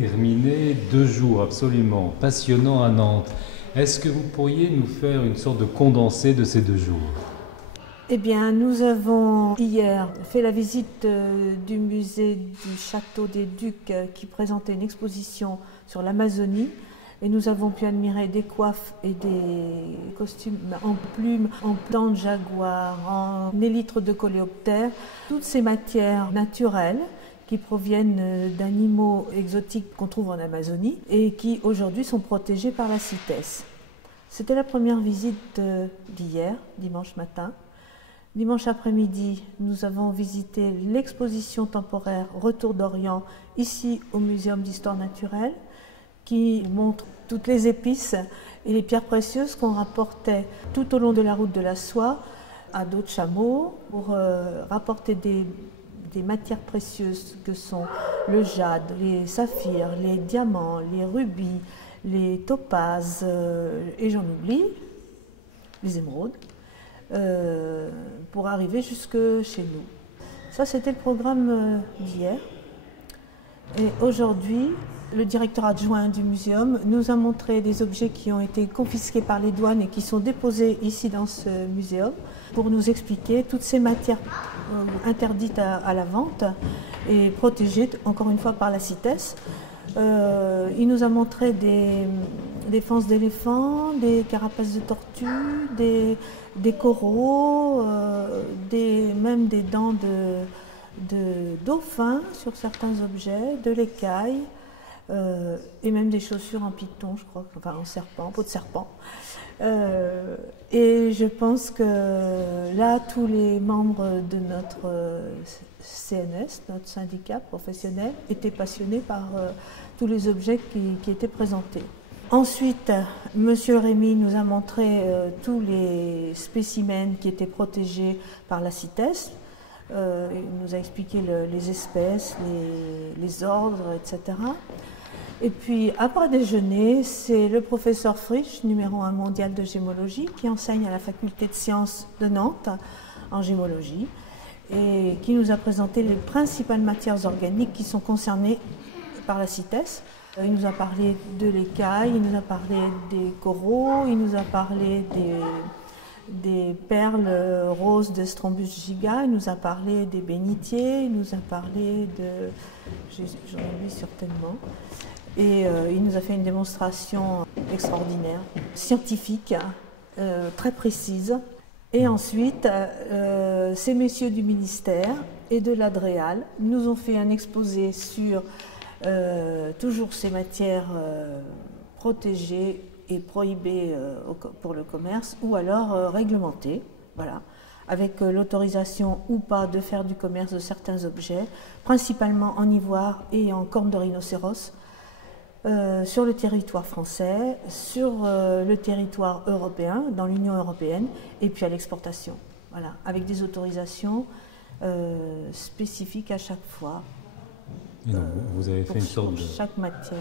terminé 2 jours absolument passionnants à Nantes. Est-ce que vous pourriez nous faire une sorte de condensé de ces 2 jours? Eh bien, nous avons hier fait la visite du musée du Château des Ducs qui présentait une exposition sur l'Amazonie. Et nous avons pu admirer des coiffes et des costumes en plumes, en plans de jaguar, en élytres de coléoptères. Toutes ces matières naturelles qui proviennent d'animaux exotiques qu'on trouve en Amazonie et qui aujourd'hui sont protégés par la CITES. C'était la première visite d'hier, dimanche matin. Dimanche après-midi, nous avons visité l'exposition temporaire Retour d'Orient, ici au Muséum d'Histoire Naturelle, qui montre toutes les épices et les pierres précieuses qu'on rapportait tout au long de la route de la soie à dos de chameau pour rapporter des matières précieuses que sont le jade, les saphirs, les diamants, les rubis, les topazes et j'en oublie, les émeraudes. Pour arriver jusque chez nous. Ça, c'était le programme d'hier. Et aujourd'hui, le directeur adjoint du muséum nous a montré des objets qui ont été confisqués par les douanes et qui sont déposés ici dans ce muséum pour nous expliquer toutes ces matières interdites à la vente et protégées, encore une fois, par la CITES. Il nous a montré des fances d'éléphants, des carapaces de tortues, des coraux, même des dents de dauphins sur certains objets, de l'écaille, et même des chaussures en python, je crois, enfin en serpent, en peau de serpent. Et je pense que là, tous les membres de notre CNS, notre syndicat professionnel, étaient passionnés par tous les objets qui étaient présentés. Ensuite, M. Rémy nous a montré tous les spécimens qui étaient protégés par la CITES. Il nous a expliqué les espèces, les ordres, etc. Et puis, après déjeuner, c'est le professeur Frisch, numéro 1 mondial de gémologie, qui enseigne à la faculté de sciences de Nantes en gémologie et qui nous a présenté les principales matières organiques qui sont concernées par la CITES. Il nous a parlé de l'écaille, il nous a parlé des coraux, il nous a parlé des perles roses de Strombus giga, il nous a parlé des bénitiers, il nous a parlé de... j'en oublie certainement. Et il nous a fait une démonstration extraordinaire, scientifique, très précise. Et ensuite, ces messieurs du ministère et de l'Adréal nous ont fait un exposé sur toujours ces matières protégées et prohibées pour le commerce ou alors réglementées, voilà, avec l'autorisation ou pas de faire du commerce de certains objets, principalement en ivoire et en corne de rhinocéros, sur le territoire français, sur le territoire européen, dans l'Union européenne, et puis à l'exportation, voilà, avec des autorisations spécifiques à chaque fois. Donc, vous avez fait une sorte de chaque matière.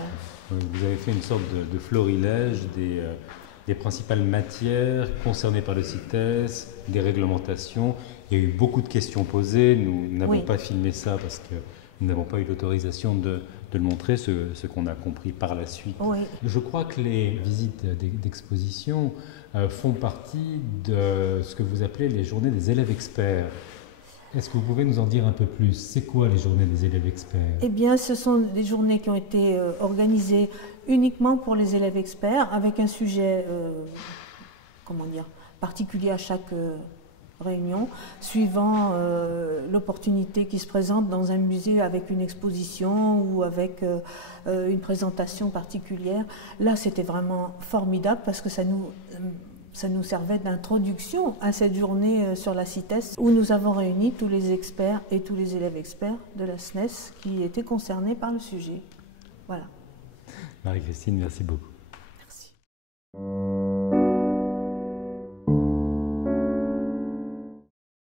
Vous avez fait une sorte de florilège des principales matières concernées par le CITES, des réglementations. Il y a eu beaucoup de questions posées. Nous n'avons pas filmé ça parce que nous n'avons pas eu l'autorisation de le montrer, ce qu'on a compris par la suite. Oui. Je crois que les visites d'exposition font partie de ce que vous appelez les journées des élèves experts. Est-ce que vous pouvez nous en dire un peu plus? C'est quoi les journées des élèves experts? Eh bien, ce sont des journées qui ont été organisées uniquement pour les élèves experts, avec un sujet, particulier à chaque réunion, suivant l'opportunité qui se présente dans un musée avec une exposition ou avec une présentation particulière. Là, c'était vraiment formidable parce que ça nous servait d'introduction à cette journée sur la CITES où nous avons réuni tous les experts et tous les élèves experts de la SNES qui étaient concernés par le sujet. Voilà. Marie-Christine, merci beaucoup. Merci.